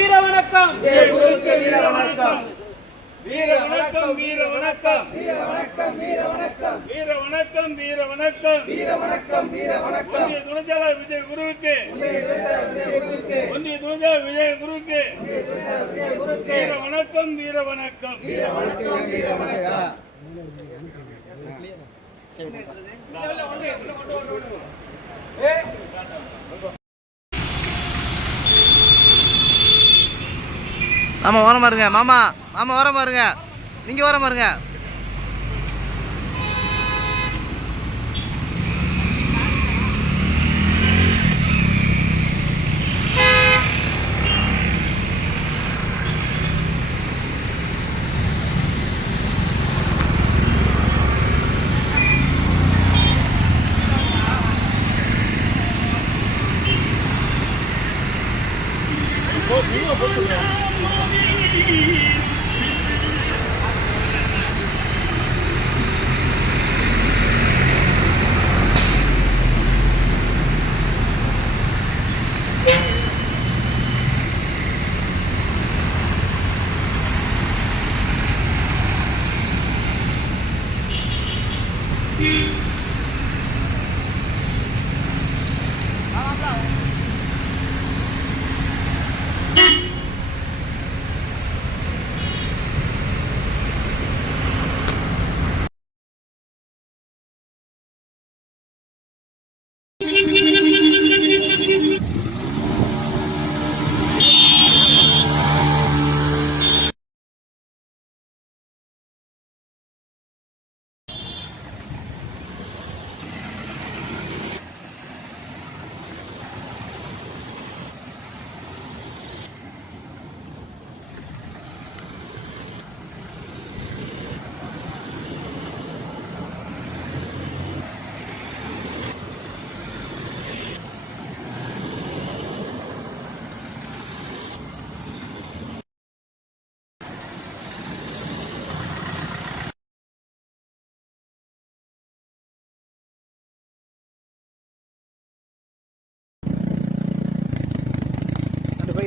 வீர வணக்கம் விஜய குருவுக்கு வீர வணக்கம். வீர வணக்கம் வீர வணக்கம் வீர வணக்கம் வீர வணக்கம் வீர வணக்கம் வீர வணக்கம் வீர வணக்கம் வீர வணக்கம். ஒன்றிய துணைச்சாளர் விஜய் குருவுக்கு ஒன்றிய துணைச்சாளர் விஜய் குருவுக்கு வீர வணக்கம் வீர வணக்கம் வீர வணக்கம் வீர வணக்கம். மாமா வர பாருங்க, மாமா மாமா வர பாருங்க, நீங்க வர பாருங்க.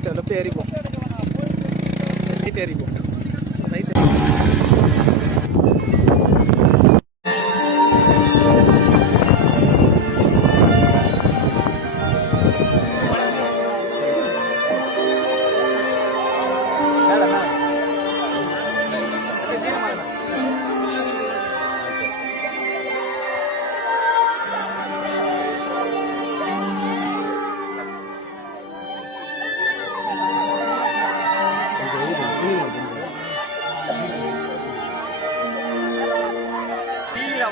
லெஃப்ட் ஏறிப்போம், ரைட் ஏறிப்போம், ரைட்.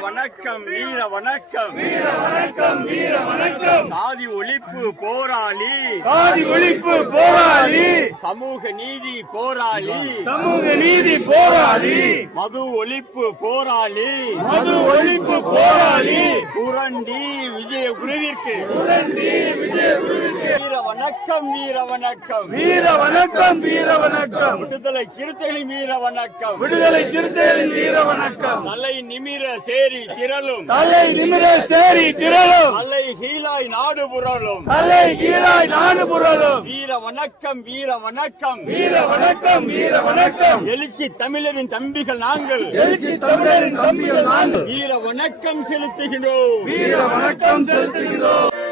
வணக்கம் வீர வணக்கம் வீர வணக்கம் வீர வணக்கம் சாதி ஒழிப்பு போராளி சாதி ஒழிப்பு போராளி சமூக நீதி போராளி சமூக நீதி போராளி மது ஒழிப்பு போராளி மது ஒழிப்பு போராளி புரண்டி விஜய குருவிற்கு வீர வணக்கம் வீர வணக்கம் வீர வணக்கம் வீர வணக்கம் விடுதலை சிறுத்தைகளின் வீர வணக்கம் விடுதலை சிறுத்தைகளின் வீர வணக்கம் தலை நிமிர சேரி திரளும் தலை நிமிர சேரி திரளும் தலை கீழாய் நாடு புரளும் தலை கீழாய் நாடு புரளும் வீர வணக்கம் வீர வணக்கம் வீர வணக்கம் வீர வணக்கம் எழுச்சி தமிழரின் தம்பிகள் நாங்கள் எழுச்சி தமிழரின் தம்பிகள் நாங்கள் வீர வணக்கம் செலுத்துகிறோம் வீர வணக்கம் செலுத்துகிறோம்.